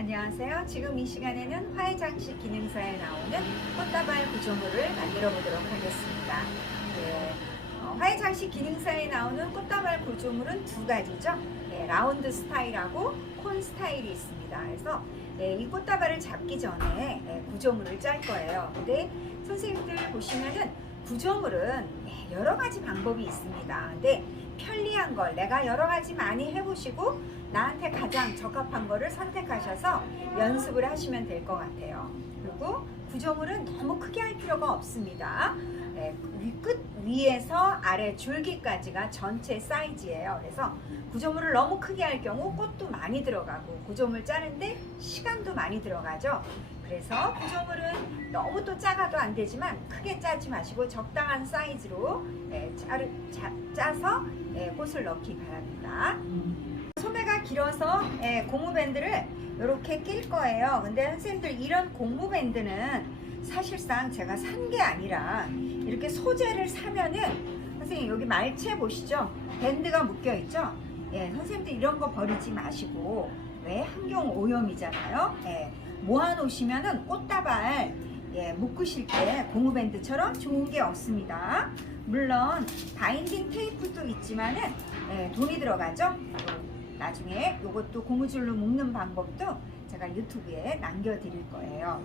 안녕하세요. 지금 이 시간에는 화해장식 기능사에 나오는 꽃다발 구조물을 만들어 보도록 하겠습니다. 화해장식 기능사에 나오는 꽃다발 구조물은 두 가지죠. 라운드 스타일하고 콘 스타일이 있습니다. 그래서 이 꽃다발을 잡기 전에 구조물을 짤 거예요. 근데 선생님들 보시면은 구조물은 여러 가지 방법이 있습니다. 근데 편리한 걸 내가 여러 가지 많이 해보시고 나한테 가장 적합한 거를 선택하셔서 연습을 하시면 될 것 같아요. 그리고 구조물은 너무 크게 할 필요가 없습니다. 끝 위에서 아래 줄기까지가 전체 사이즈예요. 그래서 구조물을 너무 크게 할 경우 꽃도 많이 들어가고 구조물 짜는데 시간도 많이 들어가죠. 그래서 구조물은 너무 또 작아도 안 되지만 크게 짜지 마시고 적당한 사이즈로 짜서 꽃을 넣기 바랍니다. 소매가 길어서 고무밴드를 이렇게 낄 거예요. 근데 선생님들 이런 고무밴드는 사실상 제가 산 게 아니라 이렇게 소재를 사면은 선생님 여기 말채 보시죠? 밴드가 묶여 있죠? 선생님들 이런 거 버리지 마시고 왜 환경 오염이잖아요. 모아 놓으시면은 꽃다발 묶으실 때 고무밴드처럼 좋은 게 없습니다. 물론 바인딩 테이프도 있지만은 돈이 들어가죠. 나중에 이것도 고무줄로 묶는 방법도 제가 유튜브에 남겨드릴 거예요.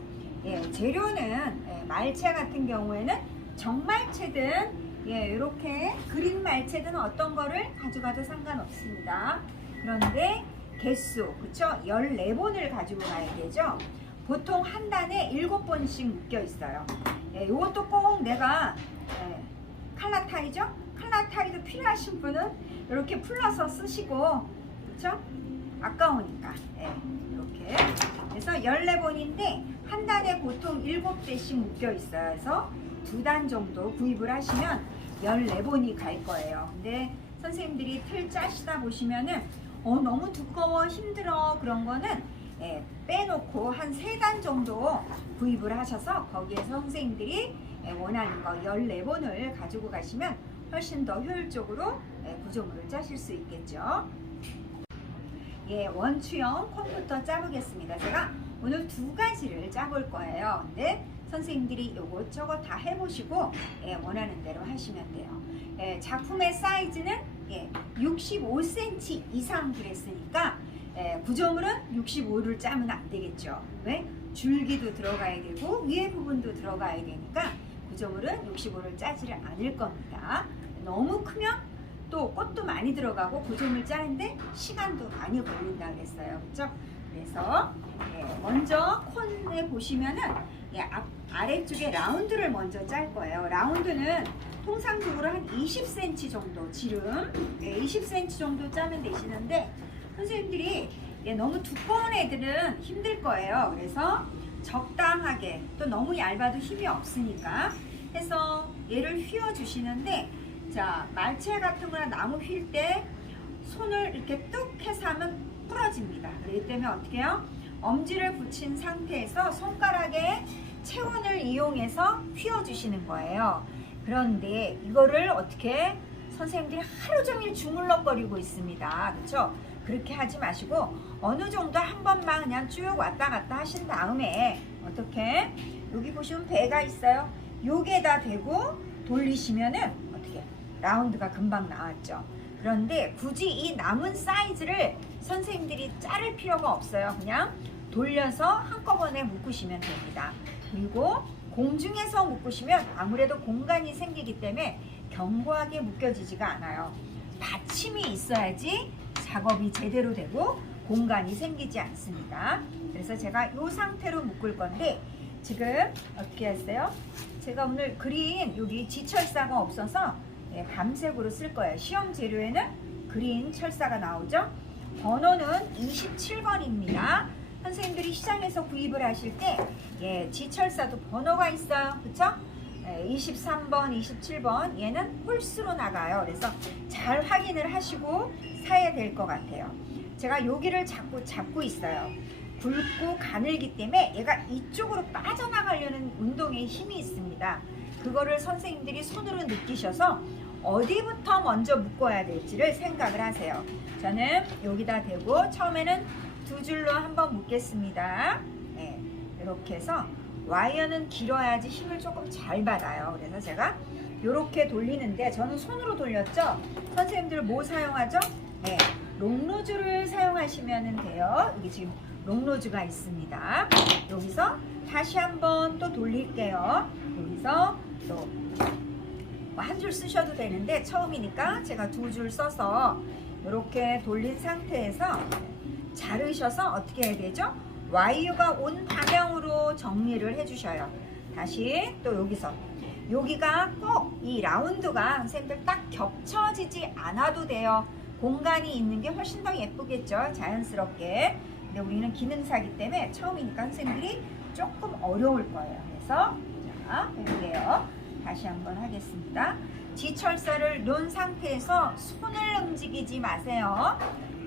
재료는 말채 같은 경우에는 정말채든 이렇게 그린 말채든 어떤 거를 가져가도 상관없습니다. 그런데 개수, 그쵸? 14본을 가지고 가야 되죠? 보통 한 단에 7본씩 묶여 있어요. 이것도 꼭 내가 칼라타이죠? 칼라타이도 필요하신 분은 이렇게 풀러서 쓰시고, 그쵸? 아까우니까. 이렇게. 그래서 14본인데, 한 단에 보통 7대씩 묶여 있어요. 그래서 2단 정도 구입을 하시면 14본이 갈 거예요. 근데 선생님들이 틀 짜시다 보시면은 너무 두꺼워 힘들어 그런 거는 빼놓고 한 3단 정도 구입을 하셔서 거기에서 선생님들이 원하는 거 14본을 가지고 가시면 훨씬 더 효율적으로 구조물을 짜실 수 있겠죠. 원추형 콘부터 짜보겠습니다. 제가 오늘 2가지를 짜볼 거예요. 근데 선생님들이 요것저것 다 해보시고 원하는 대로 하시면 돼요. 작품의 사이즈는 65cm 이상 그랬으니까 구조물은 65를 짜면 안 되겠죠. 왜? 줄기도 들어가야 되고 위에 부분도 들어가야 되니까 구조물은 65를 짜지를 않을 겁니다. 너무 크면 또 꽃도 많이 들어가고 구조물 짜는데 시간도 많이 걸린다 그랬어요. 그렇죠? 그래서 먼저 콘에 보시면은 아래쪽에 라운드를 먼저 짤 거예요. 라운드는 통상적으로 한 20cm 정도 지름 20cm 정도 짜면 되시는데 선생님들이 너무 두꺼운 애들은 힘들 거예요. 그래서 적당하게 또 너무 얇아도 힘이 없으니까 해서 얘를 휘어 주시는데 자 말채 같은 거나 나무 휠 때 손을 이렇게 뚝 해서 하면 부러집니다. 그렇기 때문에 어떻게 해요? 엄지를 붙인 상태에서 손가락에 체온을 이용해서 휘어 주시는 거예요. 그런데 이거를 어떻게 선생님들이 하루 종일 주물럭거리고 있습니다. 그렇죠? 그렇게 하지 마시고 어느 정도 한 번만 그냥 쭉 왔다 갔다 하신 다음에 어떻게 여기 보시면 배가 있어요. 요게다 대고 돌리시면은 어떻게 라운드가 금방 나왔죠. 그런데 굳이 이 남은 사이즈를 선생님들이 자를 필요가 없어요. 그냥 돌려서 한꺼번에 묶으시면 됩니다. 그리고 공중에서 묶으시면 아무래도 공간이 생기기 때문에 견고하게 묶여지지가 않아요. 받침이 있어야지 작업이 제대로 되고 공간이 생기지 않습니다. 그래서 제가 이 상태로 묶을 건데 지금 어떻게 했어요? 제가 오늘 그린 여기 지철사가 없어서 밤색으로 쓸 거예요. 시험 재료에는 그린 철사가 나오죠. 번호는 27번입니다. 선생님들이 시장에서 구입을 하실 때 지철사도 번호가 있어요. 그쵸? 23번, 27번 얘는 홀수로 나가요. 그래서 잘 확인을 하시고 사야 될 것 같아요. 제가 여기를 자꾸 잡고 있어요. 굵고 가늘기 때문에 얘가 이쪽으로 빠져나가려는 운동에 힘이 있습니다. 그거를 선생님들이 손으로 느끼셔서 어디부터 먼저 묶어야 될지를 생각을 하세요. 저는 여기다 대고 처음에는 두 줄로 한번 묶겠습니다. 네, 이렇게 해서 와이어는 길어야지 힘을 조금 잘 받아요. 그래서 제가 이렇게 돌리는데 저는 손으로 돌렸죠. 선생님들 뭐 사용하죠? 네, 롱로즈를 사용하시면 돼요. 여기 지금 롱로즈가 있습니다. 여기서 다시 한번 또 돌릴게요. 여기서 또 한 줄 쓰셔도 되는데 처음이니까 제가 두 줄 써서 이렇게 돌린 상태에서 자르셔서 어떻게 해야 되죠? 와이어가 온 방향으로 정리를 해주셔요. 다시 또 여기가 꼭 이 라운드가 선생님들 딱 겹쳐지지 않아도 돼요. 공간이 있는 게 훨씬 더 예쁘겠죠, 자연스럽게. 근데 우리는 기능사기 때문에 처음이니까 선생님들이 조금 어려울 거예요. 그래서 자, 해볼게요. 다시 한번 하겠습니다. 지철사를 놓은 상태에서 손을 움직이지 마세요.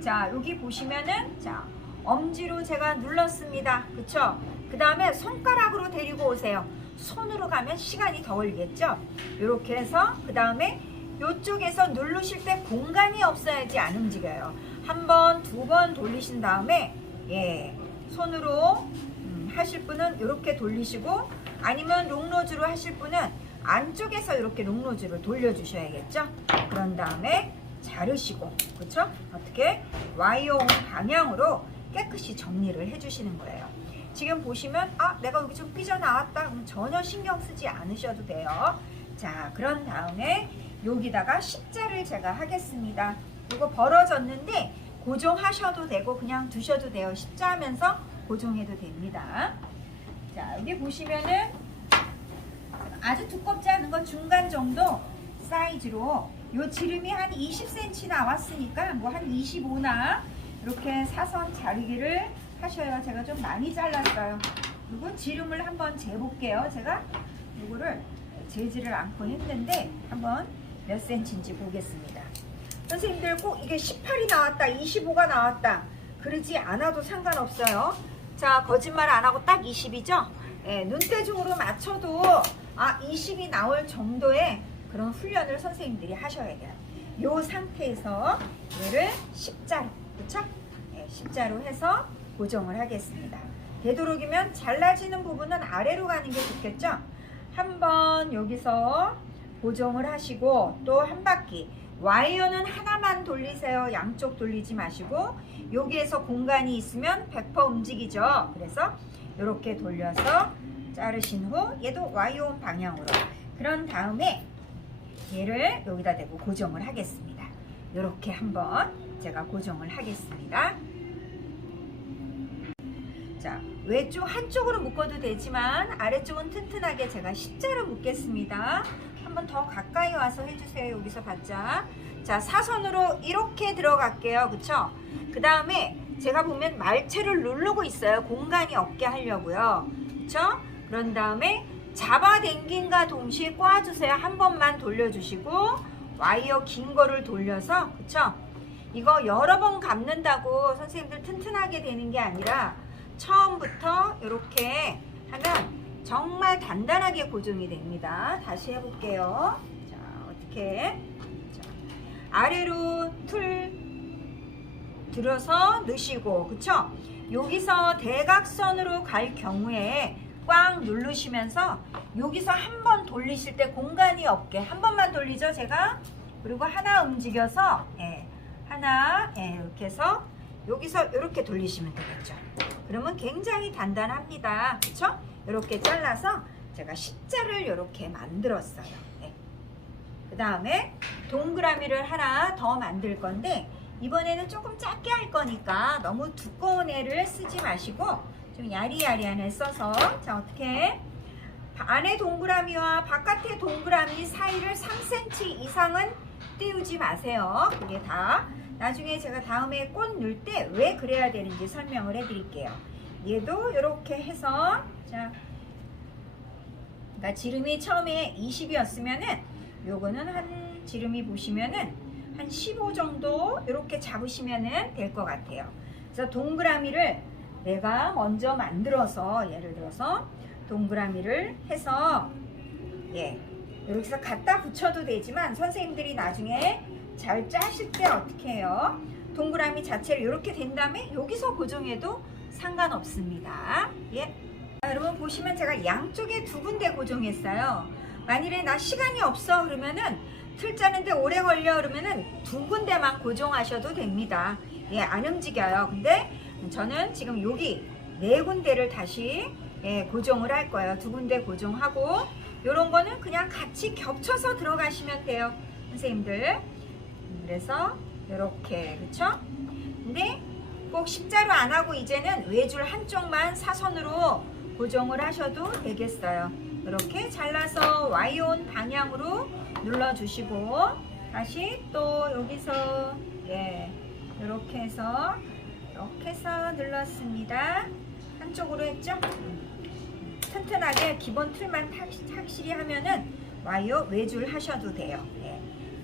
자, 여기 보시면은 자, 엄지로 제가 눌렀습니다. 그쵸? 그 다음에 손가락으로 데리고 오세요. 손으로 가면 시간이 더 걸리겠죠? 이렇게 해서 그 다음에 이쪽에서 누르실 때 공간이 없어야지 안 움직여요. 한 번, 두 번 돌리신 다음에 손으로 하실 분은 이렇게 돌리시고 아니면 롱로즈로 하실 분은 안쪽에서 이렇게 롱로즈를 돌려주셔야겠죠? 그런 다음에 자르시고, 그쵸? 어떻게? 와이어 온 방향으로 깨끗이 정리를 해주시는 거예요. 지금 보시면 내가 여기 좀 삐져나왔다 그럼 전혀 신경 쓰지 않으셔도 돼요. 자, 그런 다음에 여기다가 십자를 제가 하겠습니다. 이거 벌어졌는데 고정하셔도 되고 그냥 두셔도 돼요. 십자 하면서 고정해도 됩니다. 자, 여기 보시면은 아주 두껍지 않은 거 중간 정도 사이즈로 요 지름이 한 20cm 나왔으니까 뭐 한 25나 이렇게 사선 자르기를 하셔요. 제가 좀 많이 잘랐어요. 그리고 지름을 한번 재볼게요. 제가 이거를 재지를 않고 했는데 한번 몇 cm인지 보겠습니다. 선생님들 꼭 이게 18이 나왔다 25가 나왔다 그러지 않아도 상관없어요. 자, 거짓말 안 하고 딱 20이죠? 눈대중으로 맞춰도 20이 나올 정도의 그런 훈련을 선생님들이 하셔야 돼요. 이 상태에서 얘를 십자로, 그쵸? 십자로 해서 고정을 하겠습니다. 되도록이면 잘라지는 부분은 아래로 가는 게 좋겠죠? 한번 여기서 고정을 하시고 또 한 바퀴 와이어는 하나만 돌리세요. 양쪽 돌리지 마시고 여기에서 공간이 있으면 100% 움직이죠. 그래서 이렇게 돌려서 자르신 후 얘도 와이어 온 방향으로 그런 다음에 얘를 여기다 대고 고정을 하겠습니다. 이렇게 한번 제가 고정을 하겠습니다. 자, 외쪽 한쪽으로 묶어도 되지만 아래쪽은 튼튼하게 제가 십자로 묶겠습니다. 한번 더 가까이 와서 해주세요. 여기서 바짝. 자, 사선으로 이렇게 들어갈게요. 그쵸? 그 다음에 제가 보면 말체를 누르고 있어요. 공간이 없게 하려고요. 그쵸? 그런 다음에 잡아당긴과 동시에 꽈주세요. 한 번만 돌려주시고 와이어 긴 거를 돌려서, 그쵸? 이거 여러 번 감는다고 선생님들 튼튼하게 되는 게 아니라 처음부터 이렇게 하면 정말 단단하게 고정이 됩니다. 다시 해볼게요. 자, 어떻게? 자, 아래로 틀 들어서 넣으시고, 그쵸? 여기서 대각선으로 갈 경우에 꽉 누르시면서 여기서 한 번 돌리실 때 공간이 없게 한 번만 돌리죠, 제가. 그리고 하나 움직여서 하나 이렇게 해서 여기서 이렇게 돌리시면 되겠죠. 그러면 굉장히 단단합니다. 그쵸? 이렇게 잘라서 제가 십자를 이렇게 만들었어요. 그 다음에 동그라미를 하나 더 만들 건데 이번에는 조금 작게 할 거니까 너무 두꺼운 애를 쓰지 마시고 좀 야리야리한 애 써서 자, 어떻게 안에 동그라미와 바깥의 동그라미 사이를 3cm 이상은 띄우지 마세요. 그게 다 나중에 제가 다음에 꽃 넣을 때 왜 그래야 되는지 설명을 해 드릴게요. 얘도 이렇게 해서 자, 그러니까 지름이 처음에 20이었으면은 요거는 한 지름이 보시면은 한 15 정도 이렇게 잡으시면은 될 것 같아요. 그래서 동그라미를 내가 먼저 만들어서 예를 들어서 동그라미를 해서 이렇게 해서 갖다 붙여도 되지만 선생님들이 나중에 잘 짜실 때 어떻게 해요? 동그라미 자체를 이렇게 된 다음에 여기서 고정해도 상관없습니다. 예. 자, 여러분 보시면 제가 양쪽에 두 군데 고정했어요. 만일에 나 시간이 없어 그러면은 틀 짜는데 오래 걸려 그러면은 두 군데만 고정하셔도 됩니다. 예, 안 움직여요. 근데 저는 지금 여기 네 군데를 다시 고정을 할 거예요. 두 군데 고정하고 요런 거는 그냥 같이 겹쳐서 들어가시면 돼요, 선생님들. 그래서 이렇게, 그쵸? 근데 꼭 십자로 안 하고 이제는 외줄 한쪽만 사선으로 고정을 하셔도 되겠어요. 이렇게 잘라서 Y온 방향으로 눌러주시고 다시 또 여기서 이렇게 해서 눌렀습니다. 한쪽으로 했죠? 튼튼하게 기본 틀만 확실히 하면은 와이어 외줄 하셔도 돼요.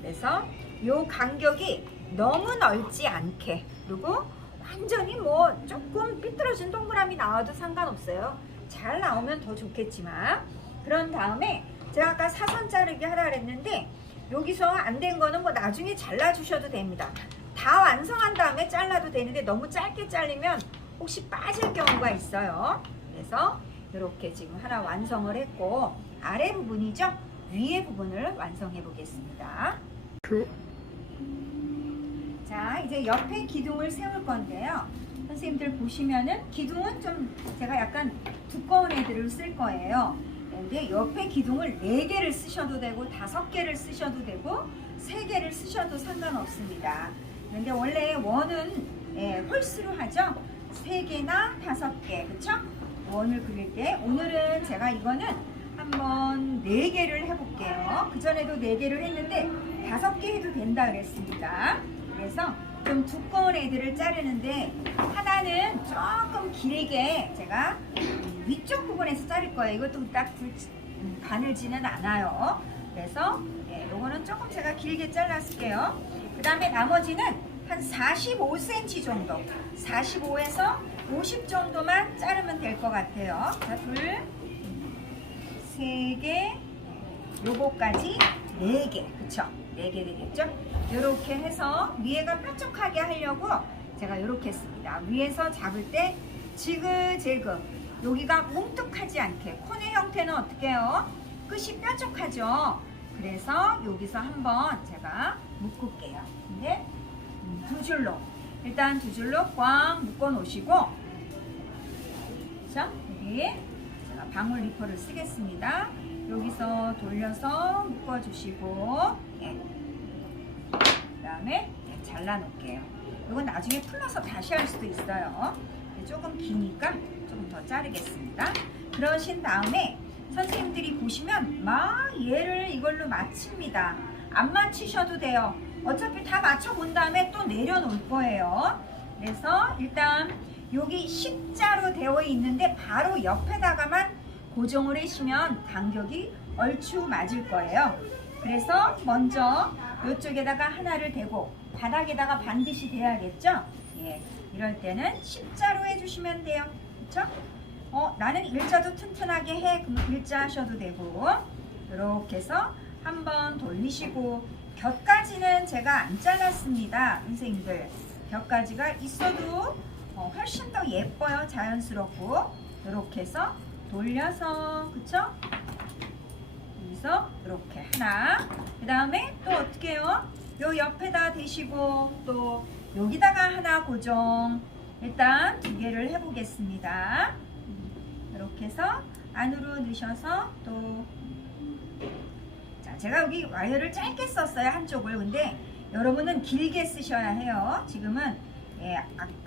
그래서 요 간격이 너무 넓지 않게, 그리고 완전히 뭐 조금 삐뚤어진 동그라미 나와도 상관없어요. 잘 나오면 더 좋겠지만. 그런 다음에 제가 아까 사선 자르기 하라 그랬는데 여기서 안 된 거는 뭐 나중에 잘라 주셔도 됩니다. 다 완성한 다음에 잘라도 되는데 너무 짧게 잘리면 혹시 빠질 경우가 있어요. 그래서 이렇게 지금 하나 완성을 했고, 아래 부분이죠? 위에 부분을 완성해 보겠습니다. 자, 이제 옆에 기둥을 세울 건데요. 선생님들 보시면은 기둥은 좀 제가 약간 두꺼운 애들을 쓸 거예요. 근데 옆에 기둥을 4개를 쓰셔도 되고 5개를 쓰셔도 되고 3개를 쓰셔도 상관없습니다. 근데 원래 원은 홀수로 하죠. 3개나 5개, 그쵸? 원을 그릴 때 오늘은 제가 이거는 한번 4개를 해볼게요. 그전에도 4개를 했는데 5개 해도 된다 그랬습니다. 그래서 좀 두꺼운 애들을 자르는데 하나는 조금 길게 제가 위쪽 부분에서 자를 거예요. 이것도 딱 가늘지는 않아요. 그래서 요거는 조금 제가 길게 잘랐을게요. 그 다음에 나머지는 한 45cm 정도, 45에서 50 정도만 자르면 될 것 같아요. 자, 2, 3개, 요거까지 4개, 그쵸? 4개 되겠죠? 이렇게 해서 위에가 뾰족하게 하려고 제가 이렇게 했습니다. 위에서 잡을 때 지그재그, 여기가 뭉툭하지 않게, 코네 형태는 어떻게 해요? 끝이 뾰족하죠? 그래서 여기서 한번 제가 묶을게요. 근데 2줄로, 일단 2줄로 꽉 묶어 놓으시고, 그쵸? 여기 제가 방울 리퍼를 쓰겠습니다. 여기서 돌려서 묶어 주시고, 그 다음에 잘라 놓을게요. 이건 나중에 풀러서 다시 할 수도 있어요. 조금 기니까 조금 더 자르겠습니다. 그러신 다음에 선생님들이 보시면 막 얘를 이걸로 맞춥니다. 안 맞추셔도 돼요. 어차피 다 맞춰 본 다음에 또 내려놓을 거예요. 그래서 일단 여기 십자로 되어 있는데 바로 옆에다가만 고정을 하시면 간격이 얼추 맞을 거예요. 그래서 먼저 이쪽에다가 하나를 대고 바닥에다가 반드시 대야겠죠? 이럴 때는 십자로 해주시면 돼요. 그쵸? 나는 일자도 튼튼하게 해. 그럼 일자 하셔도 되고, 이렇게 해서 한번 돌리시고, 곁가지는 제가 안 잘랐습니다. 선생님들, 곁가지가 있어도 훨씬 더 예뻐요. 자연스럽고. 이렇게 해서 돌려서, 그쵸? 여기서 이렇게 하나, 그 다음에 또 어떻게 해요? 요 옆에다 대시고 또 여기다가 하나 고정. 일단 2개를 해보겠습니다. 이렇게 해서 안으로 넣으셔서 또, 자, 제가 여기 와이어를 짧게 썼어요, 한쪽을. 근데 여러분은 길게 쓰셔야 해요. 지금은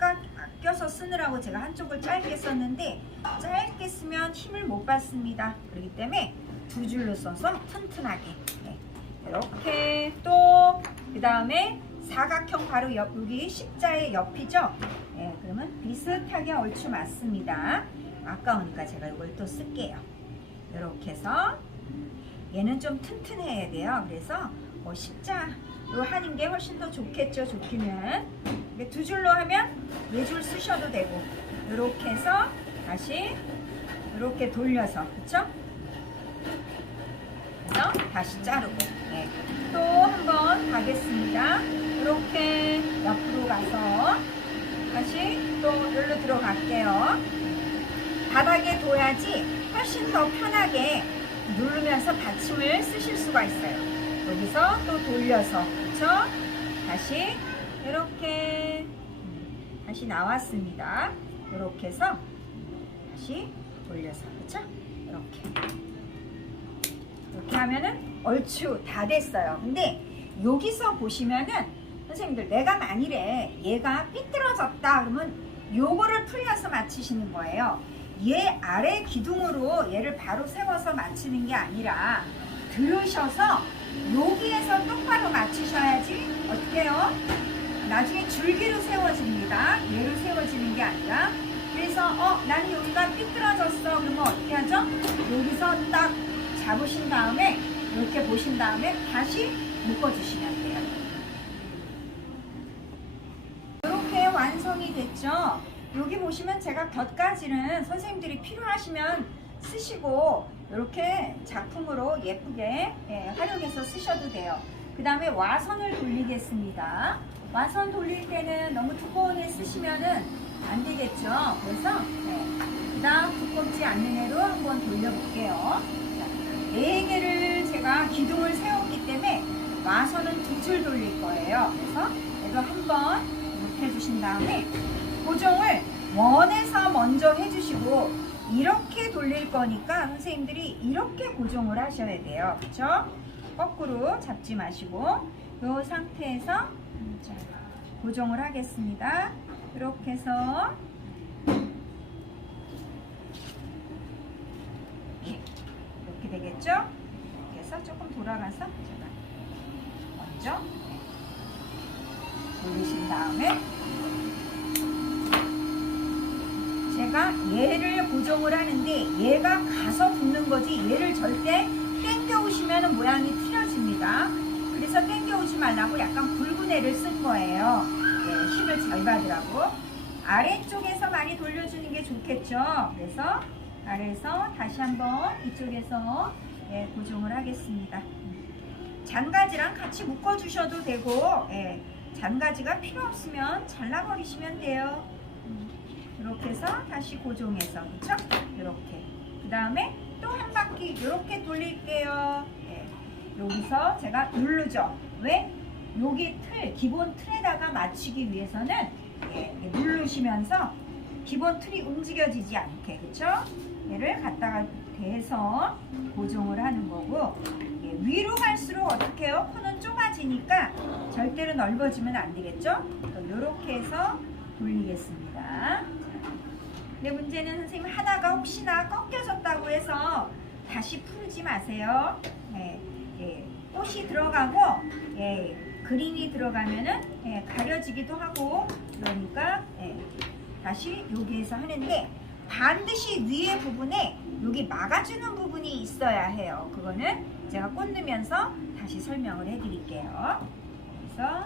아껴서 쓰느라고 제가 한쪽을 짧게 썼는데 짧게 쓰면 힘을 못 받습니다. 그렇기 때문에 2줄로 써서 튼튼하게 이렇게. 또 그 다음에 사각형 바로 여기 십자의 옆이죠. 그러면 비슷하게 얼추 맞습니다. 아까우니까 제가 이걸 또 쓸게요. 이렇게 해서 얘는 좀 튼튼해야 돼요. 그래서 십자로 하는 게 훨씬 더 좋겠죠. 좋기는. 2줄로 하면 4줄 쓰셔도 되고, 이렇게 해서 다시 이렇게 돌려서, 그쵸? 그래서 다시 자르고, 또 한번 가겠습니다. 이렇게 옆으로 가서 다시 또 여기로 들어갈게요. 바닥에 둬야지 훨씬 더 편하게 누르면서 받침을 쓰실 수가 있어요. 여기서 또 돌려서, 그쵸? 다시 이렇게 다시 나왔습니다. 이렇게 해서 다시 돌려서, 그쵸? 이렇게 하면은 얼추 다 됐어요. 근데 여기서 보시면은 선생님들, 내가 만일에 얘가 삐뚤어졌다 그러면 요거를 풀려서 맞추시는 거예요. 얘 아래 기둥으로 얘를 바로 세워서 맞추는 게 아니라 들으셔서 여기에서 똑바로 맞추셔야지 어떻게 해요? 나중에 줄기로 세워집니다. 얘로 세워지는 게 아니라. 그래서 나는 여기가 삐뚤어졌어 그러면 어떻게 하죠? 여기서 딱 잡으신 다음에 이렇게 보신 다음에 다시 묶어주시면 돼요. 이렇게 완성이 됐죠? 여기 보시면 제가 곁가지는 선생님들이 필요하시면 쓰시고 이렇게 작품으로 예쁘게 활용해서 쓰셔도 돼요. 그 다음에 와선을 돌리겠습니다. 와선 돌릴 때는 너무 두꺼운 애 쓰시면은 안 되겠죠. 그래서 그 다음 두껍지 않는 애로 한번 돌려볼게요. 4개를 제가 기둥을 세웠기 때문에 와선은 2줄 돌릴 거예요. 그래서 얘도 한번 이렇게 해주신 다음에 고정을 원에서 먼저 해주시고 이렇게 돌릴 거니까 선생님들이 이렇게 고정을 하셔야 돼요. 그쵸? 거꾸로 잡지 마시고 이 상태에서 고정을 하겠습니다. 이렇게 해서 이렇게 되겠죠? 이렇게 해서 조금 돌아가서 제가 먼저 돌리신 다음에 제가 얘를 고정을 하는데 얘가 가서 붙는 거지 얘를 절대 당겨 오시면 모양이 틀어집니다. 그래서 당겨 오지 말라고 약간 굵은 애를 쓴 거예요. 힘을 잘 받으라고. 아래쪽에서 많이 돌려주는 게 좋겠죠. 그래서 아래에서 다시 한번 이쪽에서 고정을 하겠습니다. 잔가지랑 같이 묶어주셔도 되고 잔가지가 필요 없으면 잘라버리시면 돼요. 이렇게 해서 다시 고정해서, 그쵸? 이렇게. 그 다음에 또 한 바퀴 이렇게 돌릴게요. 여기서 제가 누르죠. 왜? 여기 틀, 기본 틀에다가 맞추기 위해서는 누르시면서 기본 틀이 움직여지지 않게, 그쵸? 얘를 갖다가 대서 고정을 하는 거고, 위로 갈수록 어떻게 해요? 코는 좁아지니까 절대로 넓어지면 안 되겠죠? 이렇게 해서 돌리겠습니다. 근데 문제는 선생님 하나가 혹시나 꺾여졌다고 해서 다시 풀지 마세요. 꽃이 들어가고 그림이 들어가면은 가려지기도 하고 그러니까 다시 여기에서 하는데 반드시 위에 부분에 여기 막아주는 부분이 있어야 해요. 그거는 제가 꽃 넣으면서 다시 설명을 해드릴게요. 그래서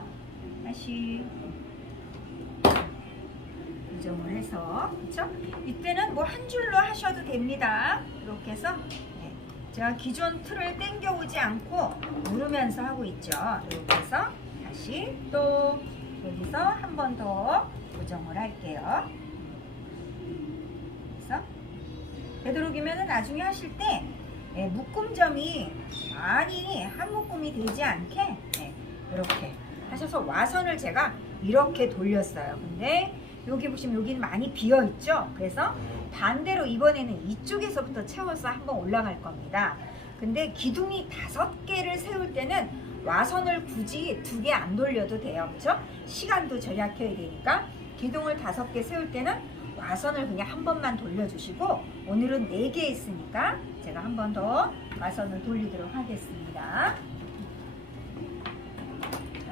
다시 고정을 해서, 그쵸? 이때는 뭐 한 줄로 하셔도 됩니다. 이렇게 해서 제가 기존 틀을 당겨오지 않고 누르면서 하고 있죠. 이렇게 해서 다시 또 여기서 한 번 더 고정을 할게요. 그래서 되도록이면 나중에 하실 때 묶음점이 많이 한 묶음이 되지 않게 이렇게 하셔서 와선을 제가 이렇게 돌렸어요. 근데 여기 보시면 여기는 많이 비어 있죠. 그래서 반대로 이번에는 이쪽에서부터 채워서 한번 올라갈 겁니다. 근데 기둥이 5개를 세울 때는 와선을 굳이 2개 안 돌려도 돼요. 그렇죠? 시간도 절약해야 되니까 기둥을 5개 세울 때는 와선을 그냥 한 번만 돌려주시고 오늘은 4개 있으니까 제가 한 번 더 와선을 돌리도록 하겠습니다.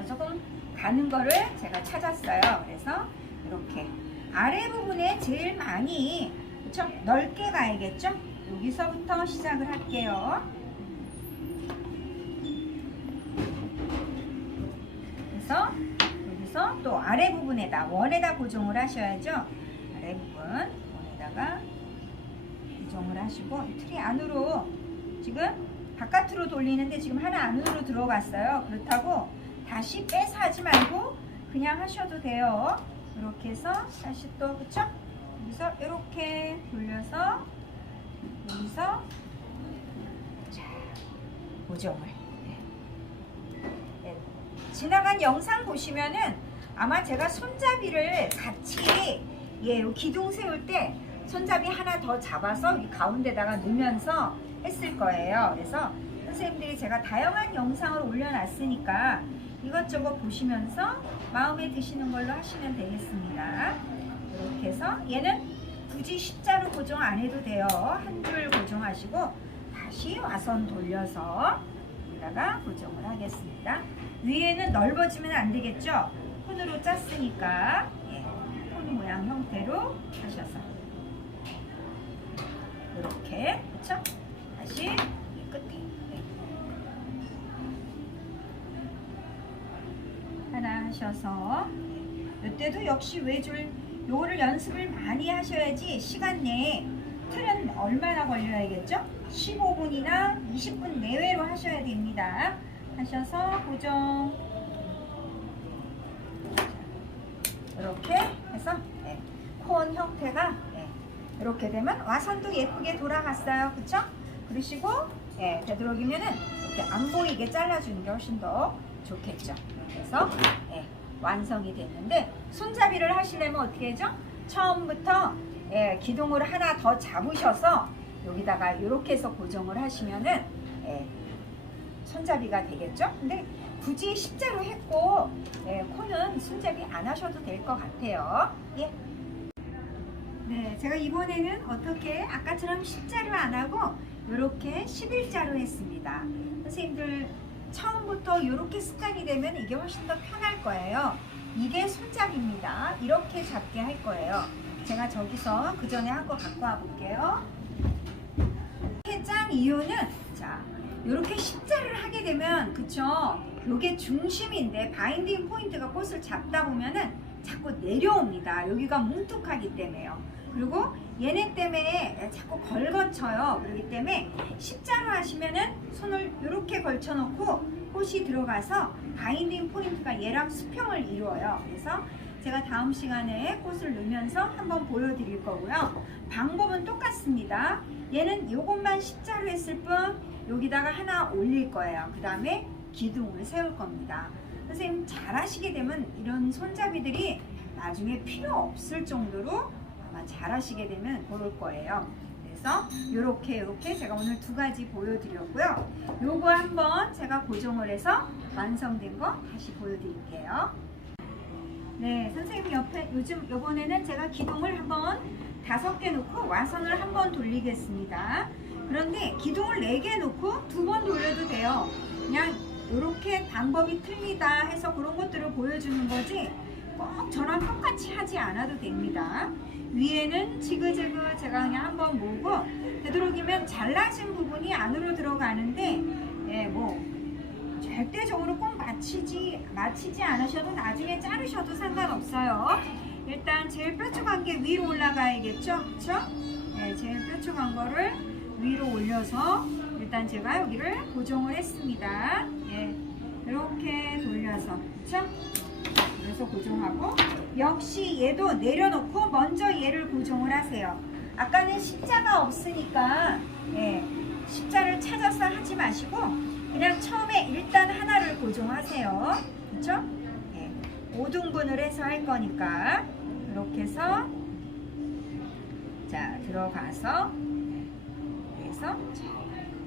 조금 가는 거를 제가 찾았어요. 그래서 이렇게 아래 부분에 제일 많이 그쵸? 넓게 가야겠죠? 여기서부터 시작을 할게요. 그래서 여기서 또 아래 부분에다 원에다 고정을 하셔야죠. 아래 부분 원에다가 고정을 하시고 틀이 안으로 지금 바깥으로 돌리는데 지금 하나 안으로 들어갔어요. 그렇다고 다시 빼서 하지 말고 그냥 하셔도 돼요. 이렇게 해서 다시 또 그쵸? 여기서 이렇게 돌려서 여기서 자 고정을 네. 지나간 영상 보시면은 아마 제가 손잡이를 같이 요 기둥 세울 때 손잡이 하나 더 잡아서 이 가운데다가 넣으면서 했을 거예요. 그래서 선생님들이 제가 다양한 영상을 올려놨으니까 이것저것 보시면서 마음에 드시는 걸로 하시면 되겠습니다. 이렇게 해서 얘는 굳이 십자로 고정 안 해도 돼요. 한 줄 고정하시고 다시 와선 돌려서 여기다가 고정을 하겠습니다. 위에는 넓어지면 안 되겠죠? 콘으로 짰으니까 콘 모양 형태로 하셔서 이렇게 그쵸? 다시 이 끝에 하나 하셔서 이때도 역시 외줄 요거를 연습을 많이 하셔야지 시간 내에 틀은 얼마나 걸려야겠죠? 15분이나 20분 내외로 하셔야 됩니다. 하셔서 고정 이렇게 해서 콘 형태가 이렇게 되면 와선도 예쁘게 돌아갔어요. 그쵸? 그러시고 되도록이면은 이렇게 안 보이게 잘라주는 게 훨씬 더 좋겠죠. 그래서 완성이 됐는데 손잡이를 하시려면 어떻게 하죠? 처음부터 기둥을 하나 더 잡으셔서 여기다가 이렇게 해서 고정을 하시면은 손잡이가 되겠죠? 근데 굳이 십자로 했고 코는 손잡이 안 하셔도 될 것 같아요. 네, 제가 이번에는 어떻게 아까처럼 십자로 안 하고 이렇게 11자로 했습니다. 선생님들 처음부터 이렇게 습관이 되면 이게 훨씬 더 편할 거예요. 이게 손잡이입니다. 이렇게 잡게 할 거예요. 제가 저기서 그 전에 한 거 갖고 와 볼게요. 이렇게 짠 이유는 자 이렇게 십자를 하게 되면 그쵸? 이게 중심인데 바인딩 포인트가 꽃을 잡다 보면은 자꾸 내려옵니다. 여기가 뭉툭하기 때문에요. 그리고 얘네 때문에 자꾸 걸거쳐요. 그렇기 때문에 십자로 하시면은 손을 이렇게 걸쳐놓고 꽃이 들어가서 바인딩 포인트가 얘랑 수평을 이루어요. 그래서 제가 다음 시간에 꽃을 넣으면서 한번 보여드릴 거고요. 방법은 똑같습니다. 얘는 요것만 십자로 했을 뿐 여기다가 하나 올릴 거예요. 그 다음에 기둥을 세울 겁니다. 선생님 잘 하시게 되면 이런 손잡이들이 나중에 필요 없을 정도로 아마 잘 하시게 되면 그럴 거예요. 그래서 요렇게 제가 오늘 두 가지 보여드렸고요. 요거 한번 제가 고정을 해서 완성된 거 다시 보여드릴게요. 네, 선생님 옆에 요번에는 제가 기둥을 한번 5개 놓고 와선을 한번 돌리겠습니다. 그런데 기둥을 4개 놓고 2번 돌려도 돼요. 그냥 이렇게 방법이 틀리다 해서 그런 것들을 보여주는 거지 꼭 저랑 똑같이 하지 않아도 됩니다. 위에는 지그재그 제가 그냥 한번 모으고 되도록이면 잘라진 부분이 안으로 들어가는데 뭐 절대적으로 꼭 맞히지 않으셔도 나중에 자르셔도 상관없어요. 일단 제일 뾰족한 게 위로 올라가야겠죠? 그쵸? 제일 뾰족한 거를 위로 올려서 일단 제가 여기를 고정을 했습니다. 이렇게 돌려서 그쵸? 그래서 고정하고 역시 얘도 내려놓고 먼저 얘를 고정을 하세요. 아까는 십자가 없으니까 십자를 찾아서 하지 마시고 그냥 처음에 일단 하나를 고정하세요. 그쵸? 5등분을 해서 할 거니까 이렇게 해서 자 들어가서 그래서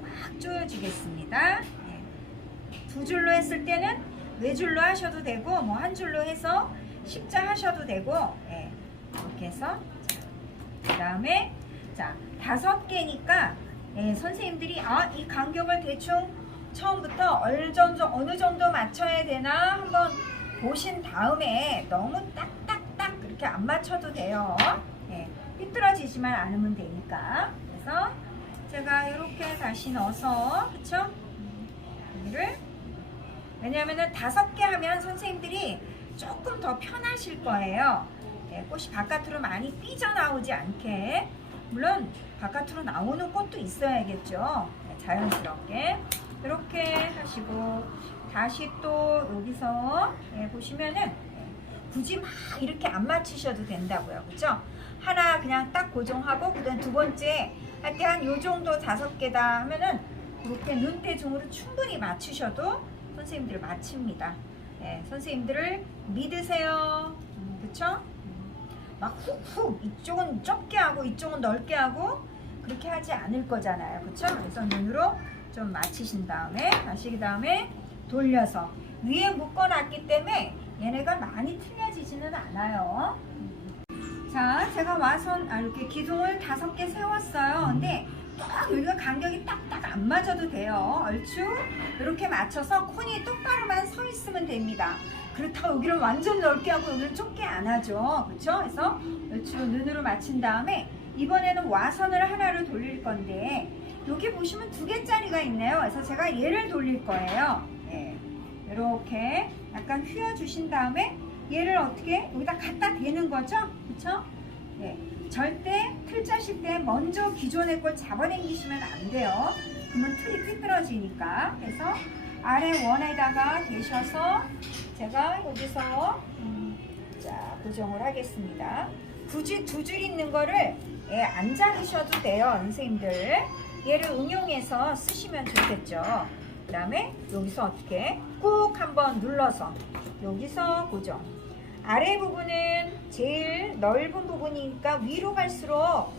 꽉 조여주겠습니다. 2줄로 했을 때는 4줄로 하셔도 되고 뭐 한 줄로 해서 십자 하셔도 되고 이렇게 해서 그 다음에 자 5개니까 선생님들이 이 간격을 대충 처음부터 어느 정도 맞춰야 되나 한번 보신 다음에 너무 딱딱딱 그렇게 안 맞춰도 돼요. 삐뚤어지지만 않으면 되니까. 그래서 제가 이렇게 다시 넣어서 그쵸? 여기를 왜냐하면 5개 하면 선생님들이 조금 더 편하실 거예요. 꽃이 바깥으로 많이 삐져나오지 않게. 물론 바깥으로 나오는 꽃도 있어야겠죠. 자연스럽게 이렇게 하시고 다시 또 여기서 보시면은 굳이 막 이렇게 안 맞추셔도 된다고요. 그죠? 하나 그냥 딱 고정하고 그다음 두 번째 할 때 한 요 정도 5개다 하면은 이렇게 눈대중으로 충분히 맞추셔도 선생님들 맞춥니다. 선생님들을 믿으세요. 그쵸? 막 훅훅 이쪽은 좁게 하고 이쪽은 넓게 하고 그렇게 하지 않을 거잖아요. 그쵸? 그래서 눈으로 좀 맞추신 다음에 다시 그 다음에 돌려서 위에 묶어놨기 때문에 얘네가 많이 틀려지지는 않아요. 자, 제가 와선 이렇게 기둥을 5개 세웠어요. 근데 딱 여기가 간격이 딱딱 안 맞아도 돼요. 얼추 이렇게 맞춰서 콘이 똑바로만 서 있으면 됩니다. 그렇다고 여기를 완전 넓게 하고 여기를 좁게 안 하죠. 그렇죠? 그래서 얼추 눈으로 맞춘 다음에 이번에는 와선을 하나를 돌릴 건데 여기 보시면 2개짜리가 있네요. 그래서 제가 얘를 돌릴 거예요. 이렇게 약간 휘어주신 다음에 얘를 어떻게 여기다 갖다 대는 거죠. 그렇죠? 절대 틀 짜실 때 먼저 기존의 걸 잡아당기시면 안 돼요. 그러면 틀이 삐뚤어지니까. 그래서 아래 원에다가 대셔서 제가 여기서 자 고정을 하겠습니다. 굳이 2줄 있는 거를 안 자르셔도 돼요. 선생님들 얘를 응용해서 쓰시면 좋겠죠. 그 다음에 여기서 어떻게 꾹 한번 눌러서 여기서 고정. 아래 부분은 제일 넓은 부분이니까 위로 갈수록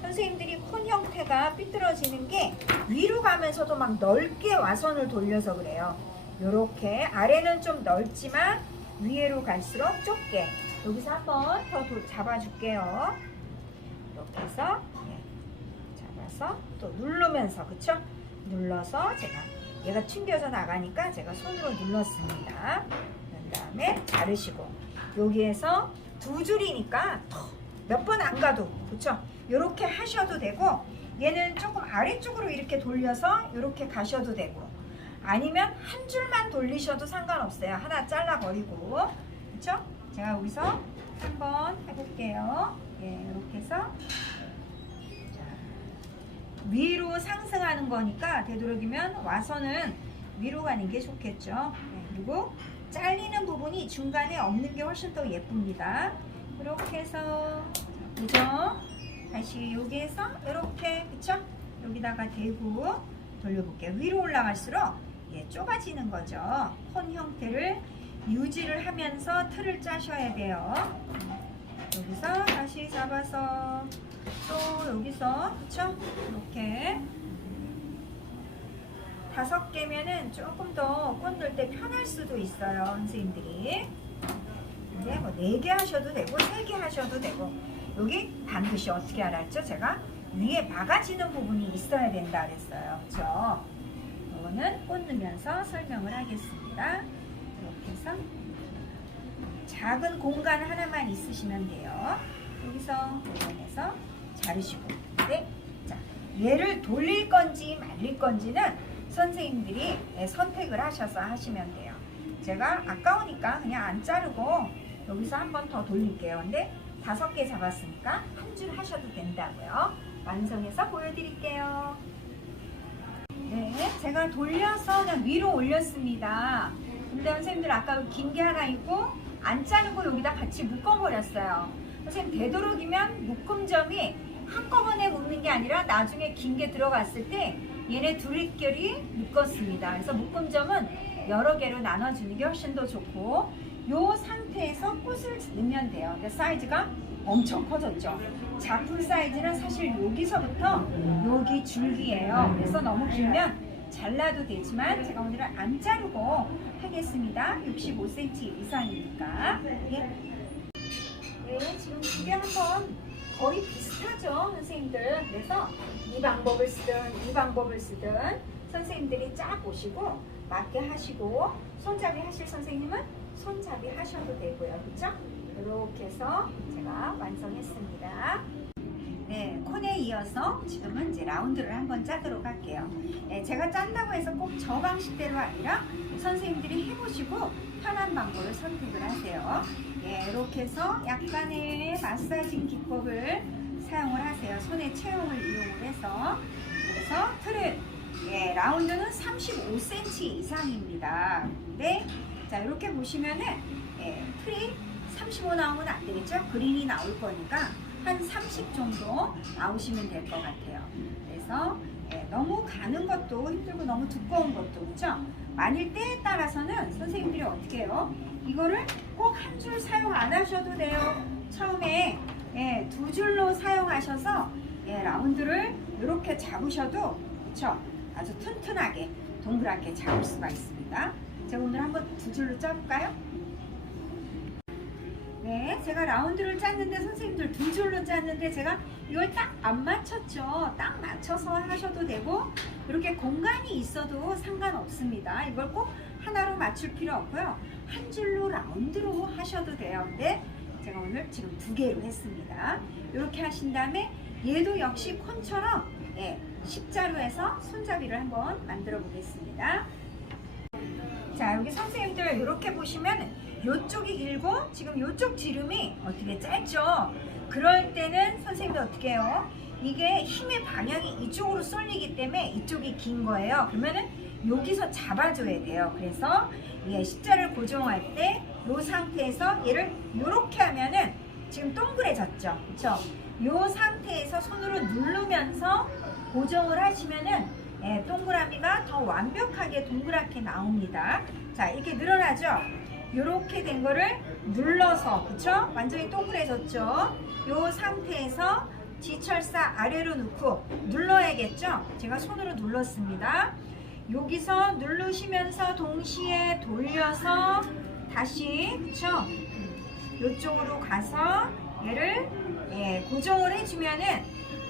선생님들이 콘 형태가 삐뚤어지는 게 위로 가면서도 막 넓게 와선을 돌려서 그래요. 요렇게 아래는 좀 넓지만 위로 갈수록 좁게. 여기서 한번 더 잡아줄게요. 이렇게 해서 잡아서 또 누르면서 그쵸? 눌러서 제가 얘가 튕겨져 나가니까 제가 손으로 눌렀습니다. 그 다음에 자르시고 여기에서 2줄이니까 몇 번 안 가도 그쵸? 이렇게 하셔도 되고 얘는 조금 아래쪽으로 이렇게 돌려서 이렇게 가셔도 되고 아니면 한 줄만 돌리셔도 상관없어요. 하나 잘라버리고 그쵸? 제가 여기서 한번 해볼게요. 이렇게 해서 위로 상승하는 거니까 되도록이면 와선은 위로 가는 게 좋겠죠. 그리고 잘리는 부분이 중간에 없는 게 훨씬 더 예쁩니다. 이렇게 해서 그죠? 다시 여기에서 이렇게 그쵸? 여기다가 대고 돌려볼게요. 위로 올라갈수록 좁아지는 거죠. 콘 형태를 유지를 하면서 틀을 짜셔야 돼요. 여기서 다시 잡아서 또 여기서 그쵸? 이렇게 5개면은 조금 더 콘 넣을 때 편할 수도 있어요. 선생님들이. 근데 뭐 4개 하셔도 되고 3개 하셔도 되고 여기 반드시 어떻게 알았죠? 제가 위에 막아지는 부분이 있어야 된다 그랬어요. 그쵸? 이거는 꽂으면서 설명을 하겠습니다. 이렇게 해서 작은 공간 하나만 있으시면 돼요. 여기서 이번에서 자르시고 자, 얘를 돌릴 건지 말릴 건지는 선생님들이 선택을 하셔서 하시면 돼요. 제가 아까우니까 그냥 안 자르고 여기서 한 번 더 돌릴게요. 근데 5개 잡았으니까 한 줄 하셔도 된다고요. 완성해서 보여드릴게요. 제가 돌려서 그냥 위로 올렸습니다. 근데 선생님들 아까 긴 게 하나 있고 안 자르고 여기다 같이 묶어버렸어요. 선생님 되도록이면 묶음점이 한꺼번에 묶는 게 아니라 나중에 긴 게 들어갔을 때 얘네 둘끼리 묶었습니다. 그래서 묶음점은 여러 개로 나눠주는 게 훨씬 더 좋고 이 상태에서 꽃을 넣으면 돼요. 근데 사이즈가 엄청 커졌죠. 작품 사이즈는 사실 여기서부터 여기 줄기예요. 그래서 너무 길면 잘라도 되지만 제가 오늘은 안 자르고 하겠습니다. 65cm 이상이니까. 지금 이게 한번 거의 비슷하죠, 선생님들. 그래서 이 방법을 쓰든 이 방법을 쓰든 선생님들이 쫙 보시고 맞게 하시고 손잡이 하실 선생님은 손잡이 하셔도 되고요. 그렇죠? 이렇게 해서 제가 완성했습니다. 콘에 이어서 지금은 이제 라운드를 한번 짜도록 할게요. 제가 짠다고 해서 꼭 저 방식대로 아니라 선생님들이 해보시고 편한 방법을 선택을 하세요. 이렇게 해서 약간의 마사지 기법을 사용을 하세요. 손의 체형을 이용을 해서 그래서 틀을 예, 라운드는 35cm 이상입니다. 근데 자 이렇게 보시면은 예, 틀이 35 나오면 안 되겠죠? 그린이 나올 거니까 한 30 정도 나오시면 될 것 같아요. 그래서 예, 너무 가는 것도 힘들고 너무 두꺼운 것도 그렇죠? 만일 때에 따라서는 선생님들이 어떻게 해요? 이거를 꼭 한 줄 사용 안 하셔도 돼요. 처음에 예, 두 줄로 사용하셔서 예, 라운드를 이렇게 잡으셔도 그렇죠? 아주 튼튼하게 동그랗게 잡을 수가 있습니다. 제가 오늘 한번 두 줄로 짜볼까요? 네, 제가 라운드를 짰는데 선생님들 두 줄로 짰는데 제가 이걸 딱 안 맞췄죠. 딱 맞춰서 하셔도 되고 이렇게 공간이 있어도 상관없습니다. 이걸 꼭 하나로 맞출 필요 없고요. 한 줄로 라운드로 하셔도 돼요. 근데 제가 오늘 지금 두 개로 했습니다. 이렇게 하신 다음에 얘도 역시 콘처럼 예, 십자로 해서 손잡이를 한번 만들어 보겠습니다. 자, 여기 선생님들 이렇게 보시면 이쪽이 길고 지금 이쪽 지름이 어떻게 짧죠? 그럴 때는 선생님들 어떻게 해요? 이게 힘의 방향이 이쪽으로 쏠리기 때문에 이쪽이 긴 거예요. 그러면은 여기서 잡아줘야 돼요. 그래서 예, 십자를 고정할 때 이 상태에서 얘를 이렇게 하면은 지금 동그래졌죠? 그렇죠? 이 상태에서 손으로 누르면서 고정을 하시면은 예, 동그라미가 더 완벽하게 동그랗게 나옵니다. 자, 이렇게 늘어나죠? 이렇게 된 거를 눌러서, 그쵸? 완전히 동그래졌죠? 이 상태에서 지철사 아래로 놓고 눌러야겠죠? 제가 손으로 눌렀습니다. 여기서 누르시면서 동시에 돌려서 다시, 그쵸? 이쪽으로 가서 얘를 예, 고정을 해주면은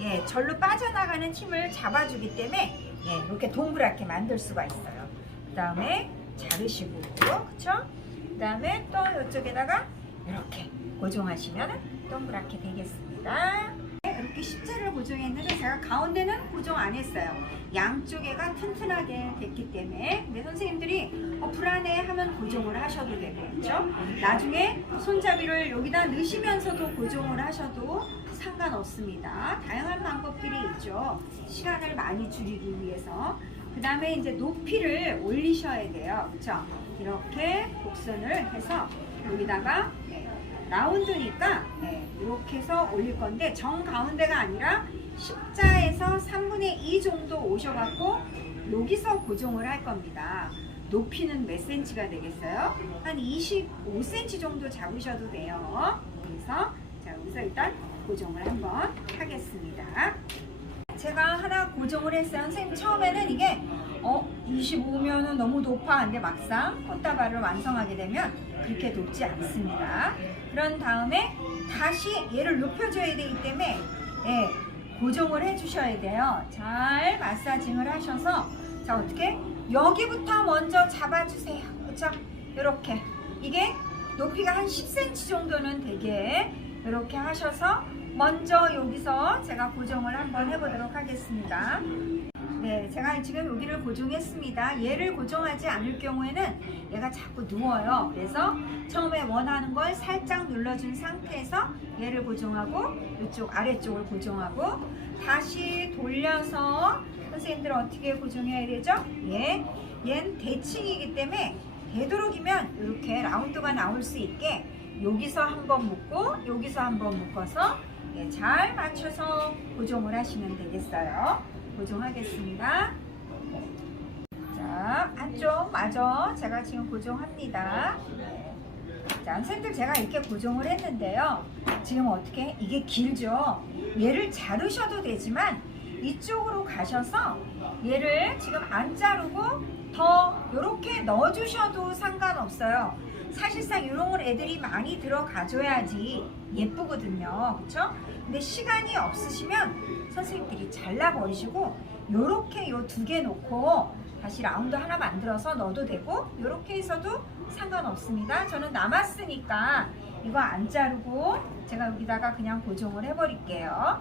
예, 절로 빠져나가는 힘을 잡아주기 때문에 예, 이렇게 동그랗게 만들 수가 있어요. 그 다음에 자르시고, 그쵸? 그 다음에 또 이쪽에다가 이렇게 고정하시면 동그랗게 되겠습니다. 이렇게 십자를 고정했는데 제가 가운데는 고정 안 했어요. 양쪽에가 튼튼하게 됐기 때문에. 근데 선생님들이 불안해 하면 고정을 하셔도 되고, 그렇죠? 나중에 손잡이를 여기다 넣으시면서도 고정을 하셔도 상관없습니다. 다양한 방법들이 있죠. 시간을 많이 줄이기 위해서. 그 다음에 이제 높이를 올리셔야 돼요. 그렇죠? 이렇게 곡선을 해서 여기다가 라운드니까 이렇게 해서 올릴 건데 정 가운데가 아니라 십자에서 3분의 2 정도 오셔갖고 여기서 고정을 할 겁니다. 높이는 몇 cm가 되겠어요? 한 25cm 정도 잡으셔도 돼요. 그래서 자, 여기서 일단 고정을 한번 하겠습니다. 제가 하나 고정을 했어요. 선생님 처음에는 이게 25면은 너무 높아. 근데 막상 꽃다발을 완성하게 되면 그렇게 높지 않습니다. 그런 다음에 다시 얘를 높여줘야 되기 때문에 예, 고정을 해주셔야 돼요. 잘 마사징을 하셔서 자, 어떻게? 여기부터 먼저 잡아주세요. 그렇죠? 이렇게 이게 높이가 한 10cm 정도는 되게 이렇게 하셔서 먼저 여기서 제가 고정을 한번 해보도록 하겠습니다. 네, 제가 지금 여기를 고정했습니다. 얘를 고정하지 않을 경우에는 얘가 자꾸 누워요. 그래서 처음에 원하는 걸 살짝 눌러준 상태에서 얘를 고정하고 이쪽 아래쪽을 고정하고 다시 돌려서 선생님들 어떻게 고정해야 되죠? 예, 얘는 대칭이기 때문에 되도록이면 이렇게 라운드가 나올 수 있게 여기서 한번 묶고 여기서 한번 묶어서 예, 잘 맞춰서 고정을 하시면 되겠어요. 고정하겠습니다. 자, 한쪽 마저 제가 지금 고정합니다. 자, 선생님들 제가 이렇게 고정을 했는데요. 지금 어떻게? 이게 길죠? 얘를 자르셔도 되지만 이쪽으로 가셔서 얘를 지금 안 자르고 더 이렇게 넣어주셔도 상관없어요. 사실상 이런 애들이 많이 들어가줘야지 예쁘거든요. 그쵸? 근데 시간이 없으시면 선생님들이 잘라버리시고 요렇게 요 두 개 놓고 다시 라운드 하나 만들어서 넣어도 되고 요렇게 해서도 상관없습니다. 저는 남았으니까 이거 안 자르고 제가 여기다가 그냥 고정을 해버릴게요.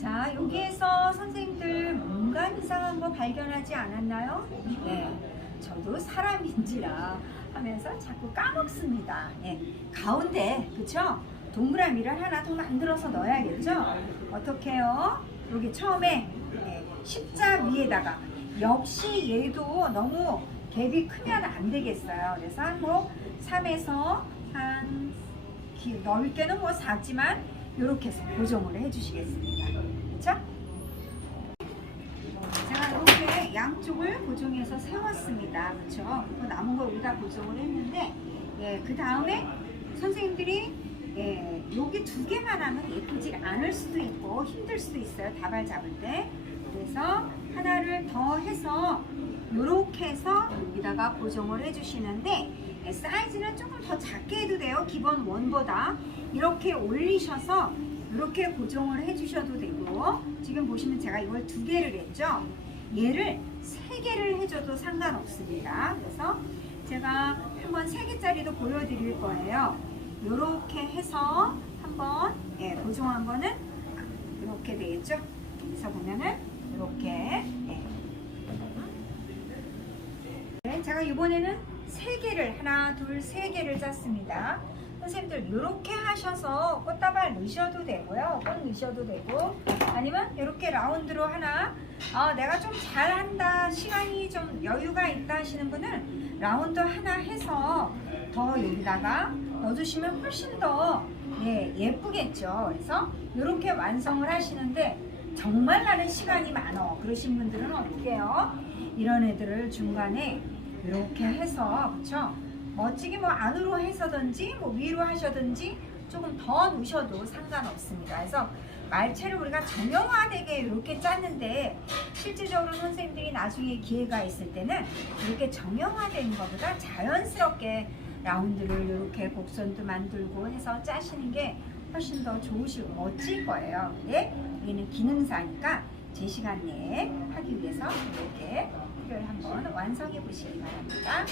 자, 여기에서 선생님들 뭔가 이상한 거 발견하지 않았나요? 네. 저도 사람인지라 하면서 자꾸 까먹습니다. 예, 가운데 그쵸? 동그라미를 하나 더 만들어서 넣어야겠죠? 어떻게 해요? 여기 처음에 십자 위에다가 역시 얘도 너무 갭이 크면 안 되겠어요. 그래서 뭐 3에서 한 넓게는 뭐 4지만 이렇게 해서 고정을 해주시겠습니다. 그렇죠? 제가 이렇게 양쪽을 고정해서 세웠습니다. 그렇죠? 그 남은 거 여기다 고정을 했는데 그 다음에 선생님들이 여기 두 개만 하면 예쁘지 않을 수도 있고 힘들 수도 있어요. 다발 잡을 때. 그래서 하나를 더 해서 이렇게 해서 여기다가 고정을 해주시는데 사이즈는 조금 더 작게 해도 돼요. 기본 원보다 이렇게 올리셔서 이렇게 고정을 해주셔도 되고, 지금 보시면 제가 이걸 두 개를 했죠. 얘를 세 개를 해줘도 상관없습니다. 그래서 제가 한번 세 개짜리도 보여드릴 거예요. 이렇게 해서 한번 고정한 거는 이렇게 되겠죠. 그래서 보면은 이렇게 제가 이번에는 세 개를 하나 둘 세 개를 짰습니다. 선생님들 이렇게 하셔서 꽃다발 넣으셔도 되고요, 꽃 넣으셔도 되고, 아니면 이렇게 라운드로 하나 내가 좀 잘한다, 시간이 좀 여유가 있다 하시는 분은 라운드 하나 해서 더 여기다가 넣어주시면 훨씬 더 예쁘겠죠. 그래서 이렇게 완성을 하시는데 정말 나는 시간이 많어 그러신 분들은 어떻게 해요? 이런 애들을 중간에 이렇게 해서 그쵸? 멋지게 뭐 안으로 해서든지 뭐 위로 하셔든지 조금 더 넣으셔도 상관없습니다. 그래서 말체를 우리가 정형화되게 이렇게 짰는데 실질적으로 선생님들이 나중에 기회가 있을 때는 이렇게 정형화된 것보다 자연스럽게 라운드를 이렇게 곡선도 만들고 해서 짜시는 게 훨씬 더 좋으시고 멋질 거예요. 근데 우리는 기능사니까 제 시간 내에 하기 위해서 이렇게 표를 한번 완성해 보시기 바랍니다.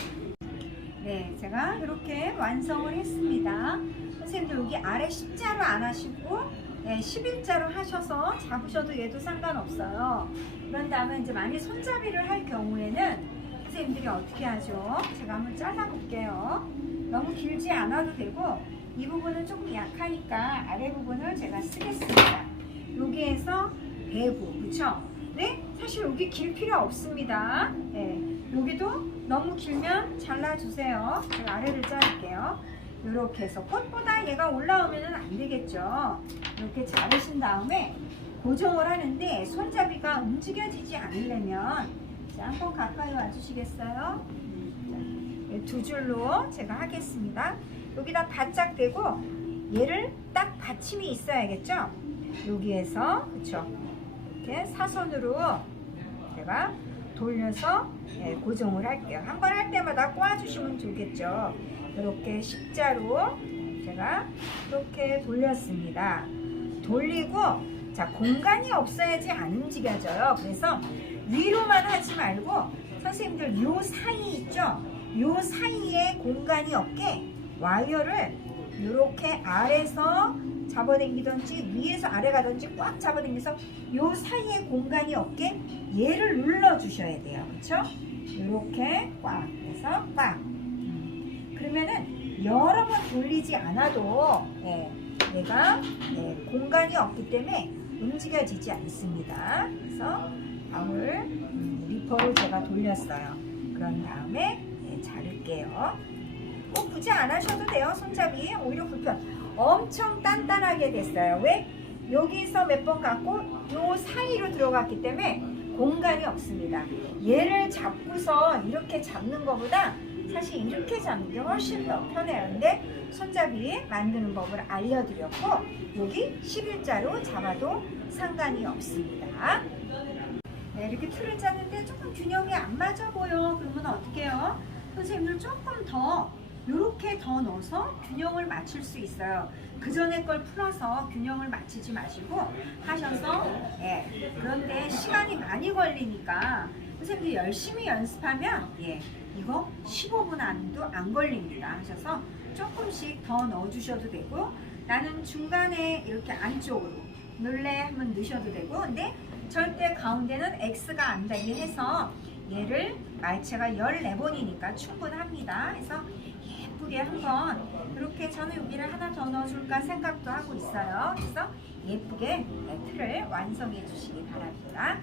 네, 제가 이렇게 완성을 했습니다. 선생님들 여기 아래 십자로 안 하시고 11자로 하셔서 잡으셔도 얘도 상관없어요. 그런 다음에 이제 만약 손잡이를 할 경우에는 선생님들이 어떻게 하죠? 제가 한번 잘라 볼게요. 너무 길지 않아도 되고 이 부분은 조금 약하니까 아래 부분을 제가 쓰겠습니다. 여기에서 배부, 그쵸? 네? 사실 여기 길 필요 없습니다. 여기도 너무 길면 잘라주세요. 제가 아래를 자를게요. 이렇게 해서 꽃보다 얘가 올라오면 안 되겠죠. 이렇게 자르신 다음에 고정을 하는데 손잡이가 움직여지지 않으려면 자, 한번 가까이 와주시겠어요? 자, 두 줄로 제가 하겠습니다. 여기다 바짝 대고 얘를 딱 받침이 있어야겠죠? 여기에서 그쵸? 이렇게 사선으로 제가 돌려서 고정을 할게요. 한 번 할 때마다 꼬아주시면 좋겠죠. 이렇게 십자로 제가 이렇게 돌렸습니다. 돌리고 자, 공간이 없어야지 안 움직여져요. 그래서 위로만 하지 말고 선생님들 요 사이 있죠? 요 사이에 공간이 없게 와이어를 이렇게 아래에서 잡아당기든지 위에서 아래 가든지 꽉 잡아당겨서 요 사이에 공간이 없게 얘를 눌러 주셔야 돼요. 그렇죠? 이렇게 꽉 해서 꽉. 그러면은 여러 번 돌리지 않아도 얘가 공간이 없기 때문에 움직여지지 않습니다. 그래서 방울 리퍼로 제가 돌렸어요. 그런 다음에 자를게요. 꼭 굳이 안 하셔도 돼요. 손잡이 오히려 불편. 엄청 단단하게 됐어요. 왜? 여기서 몇 번 갖고 요 사이로 들어갔기 때문에 공간이 없습니다. 얘를 잡고서 이렇게 잡는 것보다 사실 이렇게 잡는 게 훨씬 더 편해요. 근데 손잡이 만드는 법을 알려드렸고 여기 11자로 잡아도 상관이 없습니다. 네, 이렇게 틀을 짜는데 조금 균형이 안 맞아 보여. 그러면 어떻게 해요? 선생님들 조금 더 이렇게 더 넣어서 균형을 맞출 수 있어요. 그 전에 걸 풀어서 균형을 맞추지 마시고 하셔서 그런데 시간이 많이 걸리니까 선생님들 열심히 연습하면 이거 15분 안도 안 걸립니다 하셔서 조금씩 더 넣어주셔도 되고, 나는 중간에 이렇게 안쪽으로 눌레 한번 넣으셔도 되고, 근데 절대 가운데는 X가 안 닿게 해서 얘를 말체가 14번이니까 충분합니다. 그래서 예쁘게 한번 이렇게 저는 여기를 하나 더 넣어줄까 생각도 하고 있어요. 그래서 예쁘게 틀을 완성해 주시기 바랍니다.